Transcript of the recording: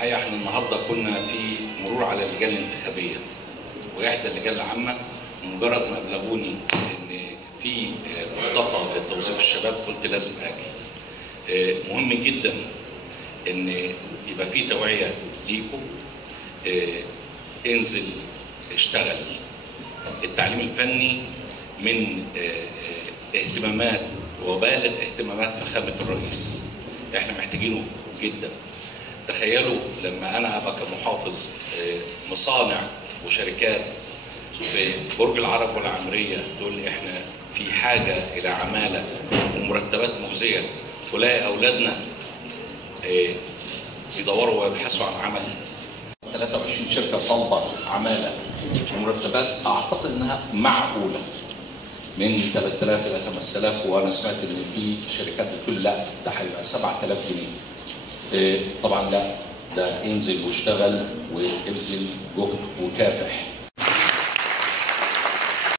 الحقيقه احنا النهارده كنا في مرور على اللجان الانتخابيه، واحدى اللجان العامه مجرد ما ابلغوني ان في ملتقى لتوظيف الشباب قلت لازم اجي. مهم جدا ان يبقى في توعيه ليكم، انزل اشتغل. التعليم الفني من اهتمامات وبالغ اهتمامات فخامه الرئيس، احنا محتاجينه جدا. تخيلوا لما انا ابقى كمحافظ مصانع وشركات في برج العرب والعمريه تقول لي احنا في حاجه الى عماله ومرتبات مجزيه، ولاقي اولادنا يدوروا ويبحثوا عن عمل. 23 شركه طالبه عماله ومرتبات اعتقد انها معقوله من 3000 الى 5000، وانا سمعت ان في شركات بتقول لا ده هيبقى 7000 جنيه. طبعا لا، ده انزل واشتغل وابذل جهد وكافح.